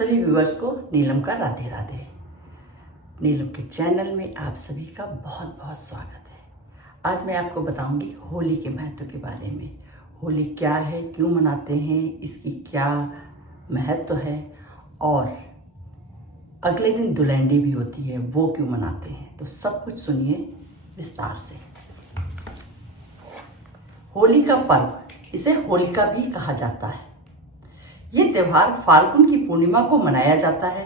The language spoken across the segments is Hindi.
सभी व्यूअर्स को नीलम का राधे राधे। नीलम के चैनल में आप सभी का बहुत बहुत स्वागत है। आज मैं आपको बताऊंगी होली के महत्व के बारे में। होली क्या है, क्यों मनाते हैं, इसकी क्या महत्व है और अगले दिन धुलंडी भी होती है, वो क्यों मनाते हैं। तो सब कुछ सुनिए विस्तार से। होली का पर्व, इसे होलिका भी कहा जाता है। ये त्योहार फाल्गुन की पूर्णिमा को मनाया जाता है।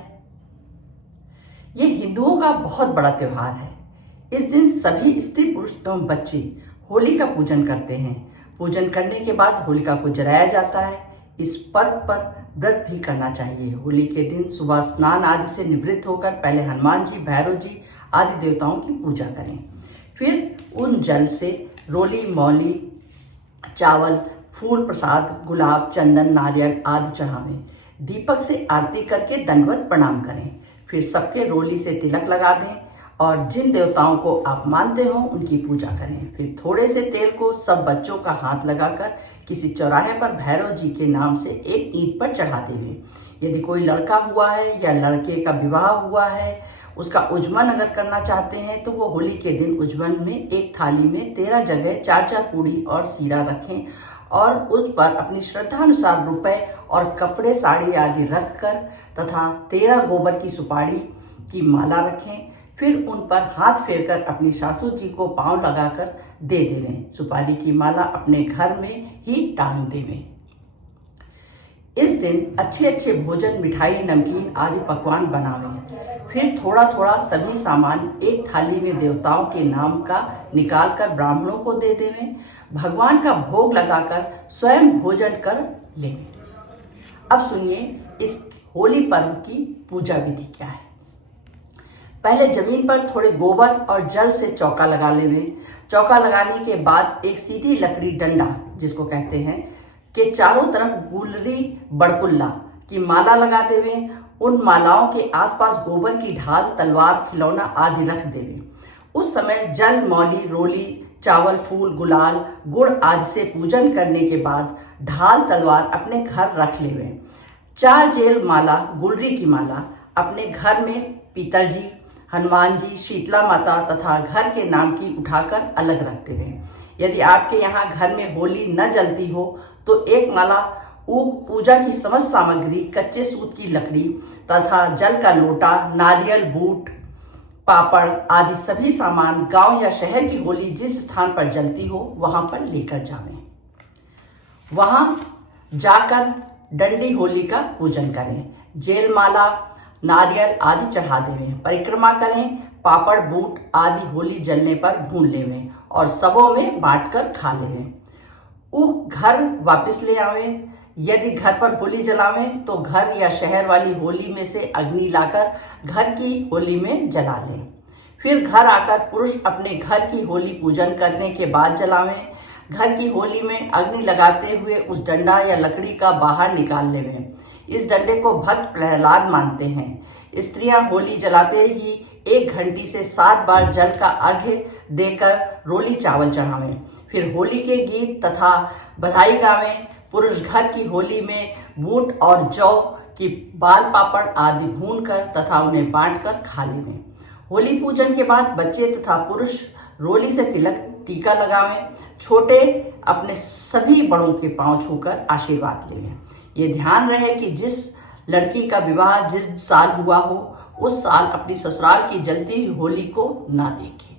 ये हिंदुओं का बहुत बड़ा त्योहार है। इस दिन सभी स्त्री पुरुष एवं बच्चे होली का पूजन करते हैं। पूजन करने के बाद होलिका को जलाया जाता है। इस पर्व पर व्रत भी करना चाहिए। होली के दिन सुबह स्नान आदि से निवृत्त होकर पहले हनुमान जी, भैरव जी आदि देवताओं की पूजा करें। फिर उन जल से रोली, मौली, चावल, फूल, प्रसाद, गुलाब, चंदन, नारियल आदि चढ़ावें। दीपक से आरती करके दंडवत प्रणाम करें। फिर सबके रोली से तिलक लगा दें और जिन देवताओं को आप मानते हो उनकी पूजा करें। फिर थोड़े से तेल को सब बच्चों का हाथ लगाकर किसी चौराहे पर भैरव जी के नाम से एक ईंट पर चढ़ा देंगे। यदि कोई लड़का हुआ है या लड़के का विवाह हुआ है, उसका उज्जमन अगर करना चाहते हैं तो वो होली के दिन उज्जमन में एक थाली में 13 जगह 4-4 पूड़ी और सीरा रखें और उस पर अपनी श्रद्धानुसार रुपए और कपड़े, साड़ी आदि रखकर तथा 13 गोबर की सुपारी की माला रखें। फिर उन पर हाथ फेरकर अपनी सासू जी को पांव लगाकर दे देवें। सुपारी की माला अपने घर में ही टांग देवें। इस दिन अच्छे अच्छे भोजन, मिठाई, नमकीन आदि पकवान बनावें। फिर थोड़ा थोड़ा सभी सामान एक थाली में देवताओं के नाम का निकालकर ब्राह्मणों को दे देवें। भगवान का भोग लगाकर स्वयं भोजन कर लें। अब सुनिए इस होली पर्व की पूजा विधि क्या है। पहले जमीन पर थोड़े गोबर और जल से चौका लगा लेवें। चौका लगाने के बाद एक सीधी लकड़ी डंडा, जिसको कहते हैं, के चारों तरफ गुलरी बड़कुल्ला की माला लगा देवें। उन मालाओं के आसपास गोबर की ढाल, तलवार, खिलौना आदि रख देवें। उस समय जल, मौली, रोली, चावल, फूल, गुलाल, गुड़ आदि से पूजन करने के बाद ढाल, तलवार अपने घर रख लेवें। 4 जेल माला, गुलरी की माला अपने घर में पीतल जी, हनुमान जी, शीतला माता तथा घर के नाम की उठाकर अलग रख देवें। यदि आपके यहाँ घर में होली न जलती हो तो एक माला ऊख, पूजा की समस्त सामग्री, कच्चे सूत की लकड़ी तथा जल का लोटा, नारियल, बूट, पापड़ आदि सभी सामान गांव या शहर की होली जिस स्थान पर जलती हो वहां पर लेकर जावें। वहां जाकर डंडी होली का पूजन करें। जेल माला, नारियल आदि चढ़ा देवें। परिक्रमा करें। पापड़, बूट आदि होली जलने पर भून लेवें और सबों में बांटकर खा लेवें। घर वापस ले आवें। यदि घर पर होली जलावें तो घर या शहर वाली होली में से अग्नि लाकर घर की होली में जला लें। फिर घर आकर पुरुष अपने घर की होली पूजन करने के बाद जलावें। घर की होली में अग्नि लगाते हुए उस डंडा या लकड़ी का बाहर निकाल लेवें। इस डंडे को भक्त प्रहलाद मानते हैं। स्त्रियां होली जलाते ही 1 घंटी से 7 बार जल का अर्घ्य देकर रोली चावल चढ़ावें। फिर होली के गीत तथा बधाई गावें। पुरुष घर की होली में बूट और जौ की बाल पापड़ आदि भूनकर तथा उन्हें बांटकर खा लेवें। होली पूजन के बाद बच्चे तथा पुरुष रोली से तिलक, टीका लगावें। छोटे अपने सभी बड़ों के पांव छूकर आशीर्वाद लेवें। ये ध्यान रहे कि जिस लड़की का विवाह जिस साल हुआ हो उस साल अपनी ससुराल की जलती हुई होली को ना देखे।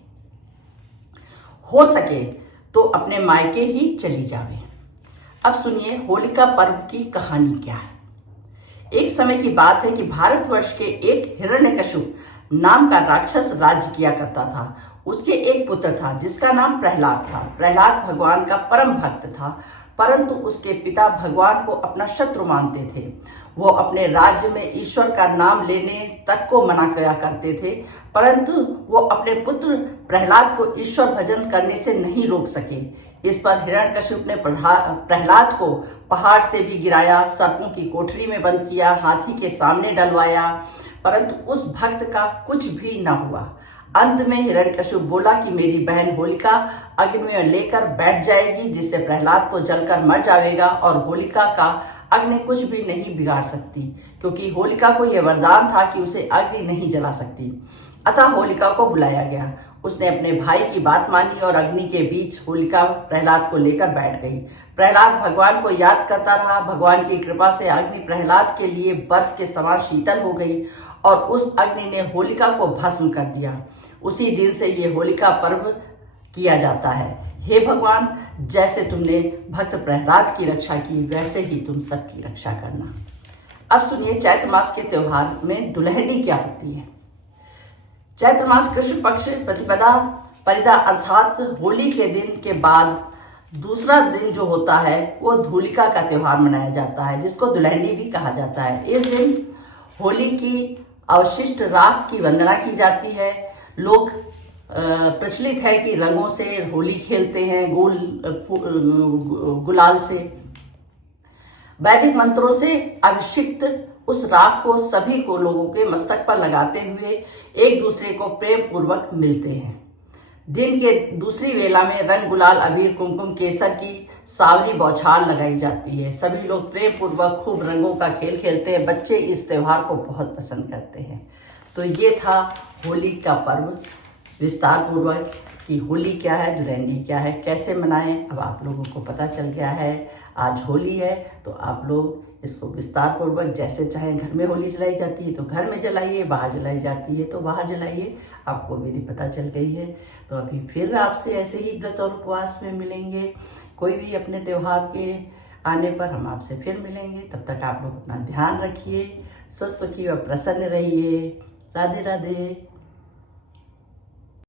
हो सके तो अपने मायके ही चली जावे। अब सुनिए होलिका पर्व की कहानी क्या है। एक समय की बात है कि भारतवर्ष के एक हिरण्यकशिपु नाम का राक्षस राज्य किया करता था। उसके एक पुत्र था जिसका नाम प्रहलाद था। प्रहलाद भगवान का परम भक्त था, परंतु उसके पिता भगवान को अपना शत्रु मानते थे। वो अपने राज्य में ईश्वर का नाम लेने तक को मना किया करते थे, परंतु वो अपने पुत्र प्रहलाद को ईश्वर भजन करने से नहीं रोक सके। इस पर हिरण्यकशिपु ने प्रहलाद को पहाड़ से भी गिराया, सर्पों की कोठरी में बंद किया, हाथी के सामने डलवाया, परंतु उस भक्त का कुछ भी न हुआ। अंत में हिरण्यकशिपु बोला कि मेरी बहन होलिका अग्नि में लेकर बैठ जाएगी, जिससे प्रहलाद तो जलकर मर जाएगा और होलिका का अग्नि कुछ भी नहीं बिगाड़ सकती, क्योंकि होलिका को यह वरदान था कि उसे अग्नि नहीं जला सकती। अतः होलिका को बुलाया गया। उसने अपने भाई की बात मानी और अग्नि के बीच होलिका प्रहलाद को लेकर बैठ गई। प्रहलाद भगवान को याद करता रहा। भगवान की कृपा से अग्नि प्रहलाद के लिए बर्फ के समान शीतल हो गई और उस अग्नि ने होलिका को भस्म कर दिया। उसी दिन से ये होलिका पर्व किया जाता है। हे भगवान, जैसे तुमने भक्त प्रहलाद की रक्षा की, वैसे ही तुम सबकी रक्षा करना। अब सुनिए चैत्र मास के त्योहार में दुल्हनी क्या होती है। चैत्र मास कृष्ण पक्ष प्रतिपदा परिदा अर्थात होली के दिन के बाद दूसरा दिन जो होता है वो धूलिका का त्योहार मनाया जाता है, जिसको दुल्हनी भी कहा जाता है। इस दिन होली की अवशिष्ट राख की वंदना की जाती है। लोग प्रचलित है कि रंगों से होली खेलते हैं, गुलाल से। वैदिक मंत्रों से अभिषिक्त उस राख को सभी को लोगों के मस्तक पर लगाते हुए एक दूसरे को प्रेम पूर्वक मिलते हैं। दिन के दूसरी वेला में रंग, गुलाल, अबीर, कुमकुम, केसर की सावरी बौछार लगाई जाती है। सभी लोग प्रेम पूर्वक खूब रंगों का खेल खेलते हैं। बच्चे इस त्योहार को बहुत पसंद करते हैं। तो ये था होली का पर्व विस्तार पूर्वक कि होली क्या है, दुल्हनी क्या है, कैसे मनाएं। अब आप लोगों को पता चल गया है। आज होली है तो आप लोग इसको विस्तार पूर्वक जैसे चाहें, घर में होली जलाई जाती है तो घर में जलाइए, बाहर जलाई जाती है तो बाहर जलाइए। आपको विधि पता चल गई है। तो अभी फिर आपसे ऐसे ही व्रत और उपवास में मिलेंगे। कोई भी अपने त्योहार के आने पर हम आपसे फिर मिलेंगे। तब तक आप लोग अपना ध्यान रखिए, स्वस्थ सुखी और प्रसन्न रहिए। राधे राधे।